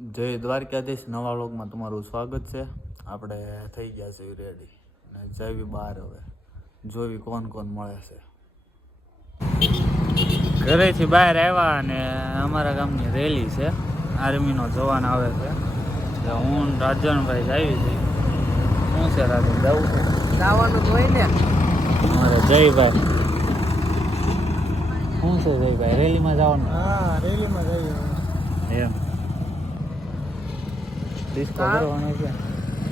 જય દ્વારકાધીશ. નવા વ્લોગમાં તમારું સ્વાગત છે. આપણે થઈ ગયા છે રેડી ને જઈવી બહાર. હવે જોવી કોણ કોણ મળે છે. ઘરેથી બહાર આવ્યા અને અમારા ગામની રેલી છે, આર્મીનો જવાન આવે છે. એટલે હું રાજનભાઈ આવી છે. શું છે રાજન, જવું છે? જવાનું હોય ને મારે જયભાઈ. શું છે જયભાઈ, રેલીમાં જવાનું? હા, રેલીમાં જઈએ એમ ડિસ્કો કરવાનો છે.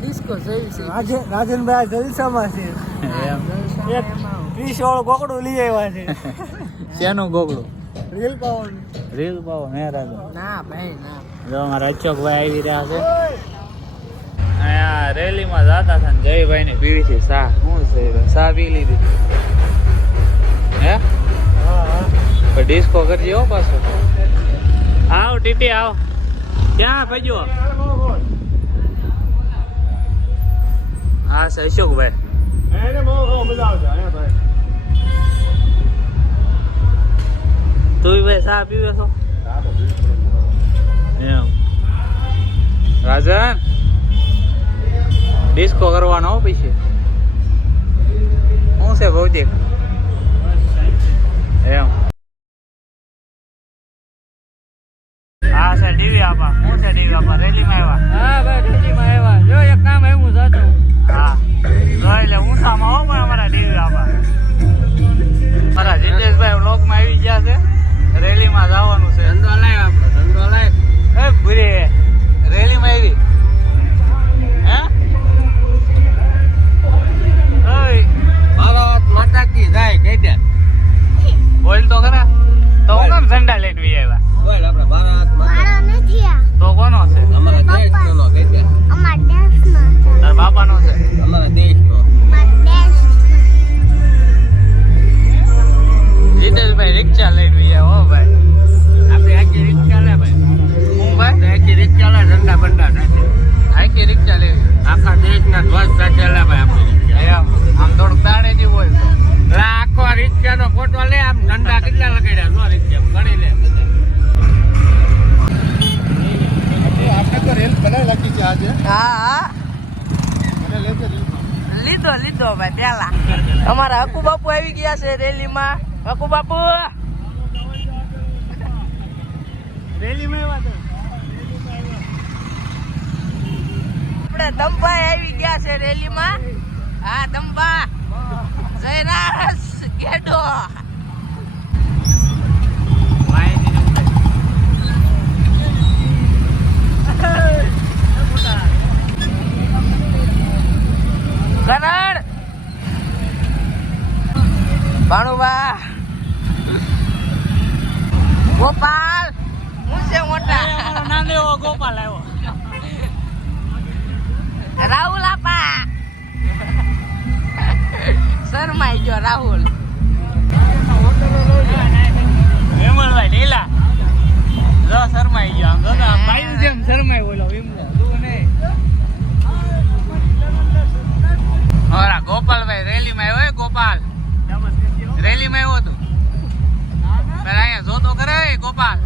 ડિસ્કો જઈ છે રાજનભાઈ જલસામાં છે. એમ એક 30 વાળો ગોકડું લઈ આવ્યા છે. શેનું ગોગડું? રીલ પાવન. રીલ પાવો હે રાજન? ના ભાઈ ના. જો અમારા અશોકભાઈ આવી રહ્યા છે. અહીંયા રેલીમાં જતા હતા ને જયભાઈ ની પીવી છે સા. શું છે સા પી લીધી? હે હા, ડિસ્કો કરજે હો પાછો. આવ ટીટી આવ. ક્યાં ભાઈજો? હા છે અશોકભાઈ. તું ભાઈ ચા પીવે છો એમ? રાજન ડિસ્કો કરવાનો હો પછી. શું છે ભૌતિક એમ? હા સર ડીવી આપા. શું છે ડીવી આપા? રેલીમાં આવ્યા? હા ભાઈ, રેલીમાં આવ્યા. જો એક કામ આવ્યું જાતું. હા જોઈ લે ઊંચામાં હો પણ અમારા ડીવી આપા. મારા જીતેશભાઈ વ્લોગમાં આવી ગયા છે. રેલીમાં જવાનું છે. ધંધો લાય આપણો, ધંધો લાય. એ ભૂરી રેલીમાં આવી હે? ઓય ભારત માતા કી જય કહી દે. બોલ તો ખરા. તો હું કેમ ઝંડા લઈને વી આવ્યા? બોલ આપણે ભારત માતા નથી આ તો કોનો છે? અમારા દેશનો કહી દે. અમાર દેશનો છે. તાર બાપાનો છે? અમારા દેશનો. અમાર દેશ જીતેશભાઈ રિક્ષા લઈને વી આવ્યા હો ભાઈ. આપણે આખી રિક્ષા લે ભાઈ. હું ભાઈ આખી રિક્ષા લે, ઝંડા બંડા સાથે. આખી રિક્ષા લેવી આખા દેશના ધ્વજ સાથે લે ભાઈ આપણે રિક્ષા. એમ? આમ થોડુંક તાણે જેવું હોય તો. એટલે આખો રિક્ષાનો ફોટો લે. આમ ઝંડા કેટલા લગાડ્યા જો રિક્ષા ગણી લે. આપણે તો રેલ બનાવી નાખી છે આજે. હા મને લેજે લીધો ભાઈ પેલા. અમારા હકુ બાપુ આવી ગયા છે રેલીમાં. હકુ બાપુ રેલીમાં આવ્યા તો. આપણે દંભાઈ આવી ગયા છે રેલીમાં. હા દંભા જયરાજ ગેડો. કરણ ભાણુબા ગોપાલ હું છે મોટા નાનો એવો ગોપાલ આવ્યો. રાહુલ આપા શરમાઈ ગયો રાહુલ. વિમલભાઈ નીલા જો શરમાઈ ગયો. આમ જો ભાઈ જેમ શરમાઈ બોલો વિમલો તું નહીં. અમારા ગોપાલભાઈ રેલીમાં આવ્યો. ગોપાલ રેલીમાં આવ્યો હતો પેલા અહીંયા જોતો કરે ગોપાલ.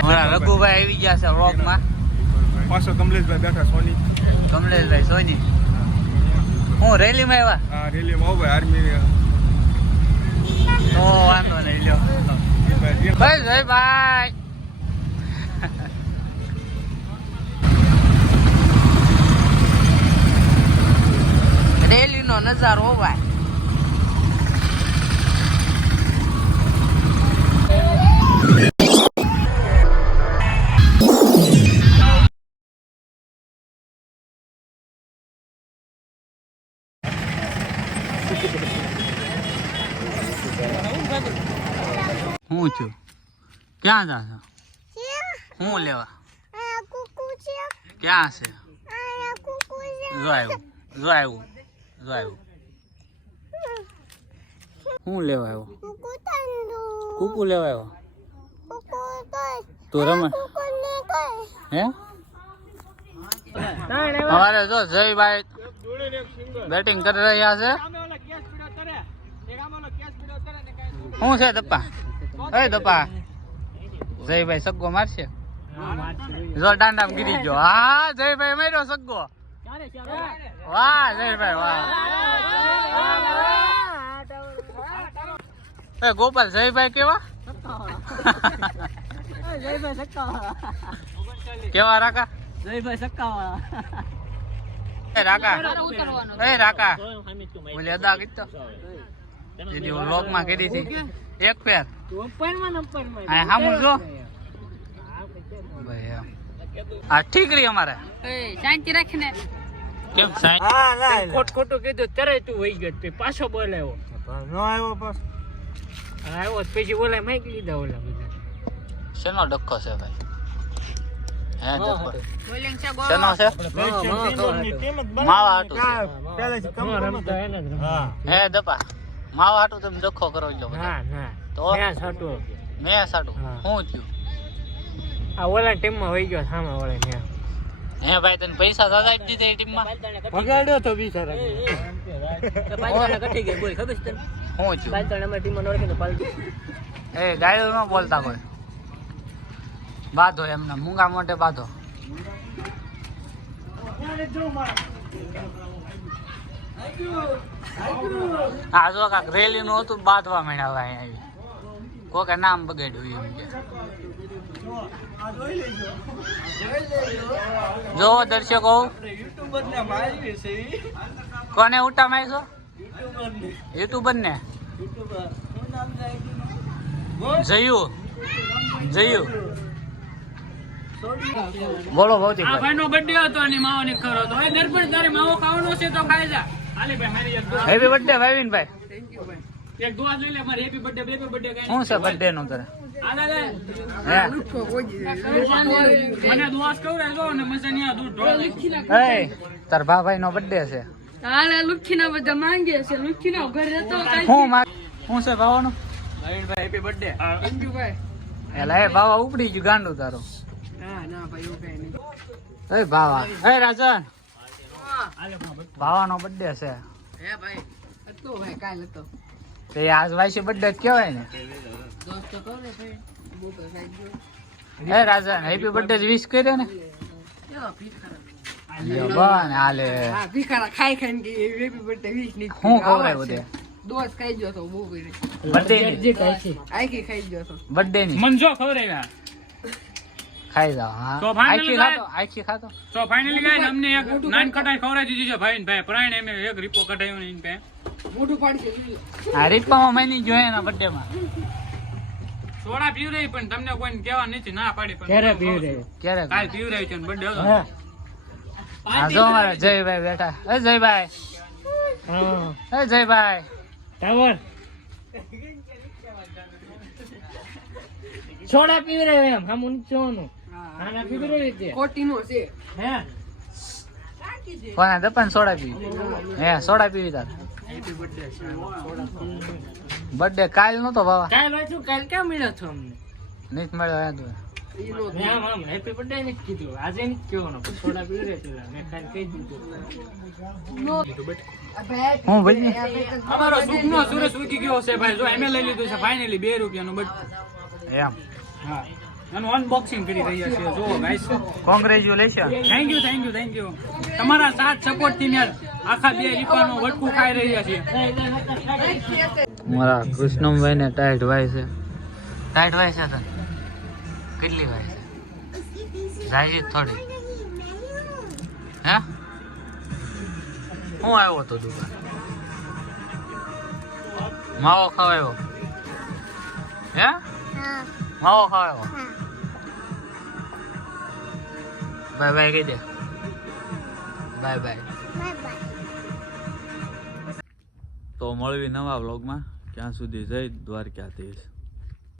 અમારા રઘુભાઈ આવી ગયા છે વ્લોગમાં. પાછો કમલેશભાઈ બેઠા સોની. કમલેશભાઈ સોની હું રેલીમાં આવ્યા? હા રેલીમાં આવો ભાઈ આર્મી. તો વાંધો નહીં લ્યો. બસ જય ભાઈ. રેલી નો નજારો હોવાય. હું છું ક્યાં જા છો? હું લેવા ક્યાં છે? જો આવ્યું જો આવ્યું જો આવ્યું. હું લેવા આવ્યો? કુકુ લેવા આવ્યો? તું રમે હે? અમારે જો જયભાઈ બેટિંગ કરી રહ્યા છે. શું છે દપ્પા? એ દપ્પા જયભાઈ સગ્ગો મારશે. જો દાંડામાં ગીરી ગયો. હા જયભાઈ માર્યો સગ્ગો. વાહ જયભાઈ વાહ. એ ગોપાલ જયભાઈ કેવા કેવા રાકા એ રાકા બોલે અદા કીધો દીદી વ્લોગ માં કરી હતી એક ફેર આ હામું જો ભાઈ આ ઠીક રહી અમારે શાંતિ રાખીને કેમ સાઈન ખોટું કીધું ત્યારે તું વહી ગયો તે પાછો બોલાવ્યો નો આવ્યો પાછો આવ્યો પછી બોલાય માઈક લીધા ઓલા બધા શેનો ડક્કો છે ભાઈ હે ડક્કો બોલિંગ છે શેનો છે માવા હાટું છે પહેલેથી કમ રમતા એને જ રમતા. હા હે દપા માવા હાટું તમે ડક્કો કરો લો ના ના તો મેં સાટું મેં સાટું હા. શું થયું આ ઓલા ટીમમાં વહી ગયો સામે ઓલા મેં હે ભાઈ તને પૈસા દાદા આપી દીધા એ ટીમમાં વગાડ્યો તો બિચારા શું થયું એ ગાયડું ન બોલતા કોઈ બાંધો એમને મૂંગા મોઢે બાંધો હા જો કાક રેલી નું હતું બાંધવા માંડ્યા હવે અહીંયા આવી કોકે નામ બગાડ્યું એમ કે જો દર્શકો કોને ઉઠા મારશો યુટ્યુબર ને જયું જયું બોલો ભૌતિક આ ભાઈનો બર્થડે હતો અને માવો ની ખરો હતો એ દર્પણ તારે માવો ખાવાનો છે તો ખાઈ જા હાલે ભાઈ મારી એક દુઆ હેપી બર્થડે ભાઈનભાઈ એક દુઆ જોઈ લે મારી હેપી બર્થડે બેબી બર્થડે કઈ શું છે બર્થડે નું તારે હાલે લે હે મને દુઆ કવરાય જો ને મજા ની આ દૂધ ઢોળ એ તાર ભાઈ નો બર્થડે છે હાલે લુખીના બધા માંગે છે લુખીના ઘરે રહેતો શું છે ભાવાનું ભાઈ હેપી બર્થડે થેન્ક યુ ભાઈ એલા એ ભાવા ઉપડી ગયું ગાંડું તારું ના ના ભાઈ એવું કઈ નહીં એ ભાવા એ રાજન ભાવાનો બર્થડે છે હે ભાઈ હતો ભાઈ કાલ હતો તે આજ વાયસી બર્થડે જ કહેવાય ને દોસ્ત તો કહો ને ભાઈ બહુ કઈ ગયો એ રાજન હેપી બર્થડે વિશ કર્યો ને કેવા ભીખારા લ્યો બન હાલે હા ભીખારા ખાઈ ખાઈને કે હેપી બર્થડે વિશ ની શું ખવડાય બધે દોસ્ત ખાઈ ગયો તો બહુ કરી બર્થડે ની આખી ખાઈ ગયો તો બર્થડે ની મન જો ખવરાવ્યા ખાઈ જાવ હા તો final આખી ભાઈ. ખાતો આખી ખાતો તો ફાઇનલી ગાઈસ અમને એક નાન કટાઈ ખવરાવી દીધી છે ભાઈ ને ભાઈ પ્રાણ એમે એક રીપો કટાયો ને ઇન પે મોઢું પાડશે આ રીતમાં મહિની જોઈએ એના બર્થડે માં સોડા પીવ રહી પણ તમને કોઈને કહેવા નથી ના પાડી પણ ક્યારે કાલ પીવ રહી છે બર્થડે હતો હા જો અમારા જયભાઈ બેઠા એ જયભાઈ એ જયભાઈ ટાવર સોડા પીવ રહી એમ હમ ઉન ચોનું આના પીવ રહી છે કોટીનો છે હે કોના દપન સોડા પીવી હે સોડા પીવી તાર બર્થડે કાલ નતો બાબા કાલ વાંચ્યું કાલ ક્યાં મળ્યો છો અમને નીચ મળ્યો હે તું મેં આમ હેપી બર્થડે ને કીધું આજે નહીં કહેવાનો પણ સોડા પીવ રહી છે મેં કાલ કહી દીધું હું બોલી અમારો સુખનો સુરેશ ઉગી ગયો છે ભાઈ જો એમે લઈ લીધું છે ફાઇનલી 2 રૂપિયાનું બટ એમ હા એનું અનબોક્સિંગ કરી રહ્યા છે જો ગાઈસ કોંગ્રેચ્યુલેશન થેન્ક યુ તમારા સાથ સપોર્ટ થી મેં આખા 2 રૂપિયાનું વટકું ખાઈ રહ્યા છીએ મારા કૃષ્ણમભાઈ ને ટાઈટ વાય છે ટાઈટ વાય છે તને કેટલી વાય છે જાય છે થોડી હે હું આવ્યો તો દુકાન માવો ખવાયો હે માવો ખવાયો બાય બાય કહી દે બાય બાય તો મળવી નવા વ્લોગમાં ક્યાં સુધી જય દ્વારકાધીશ.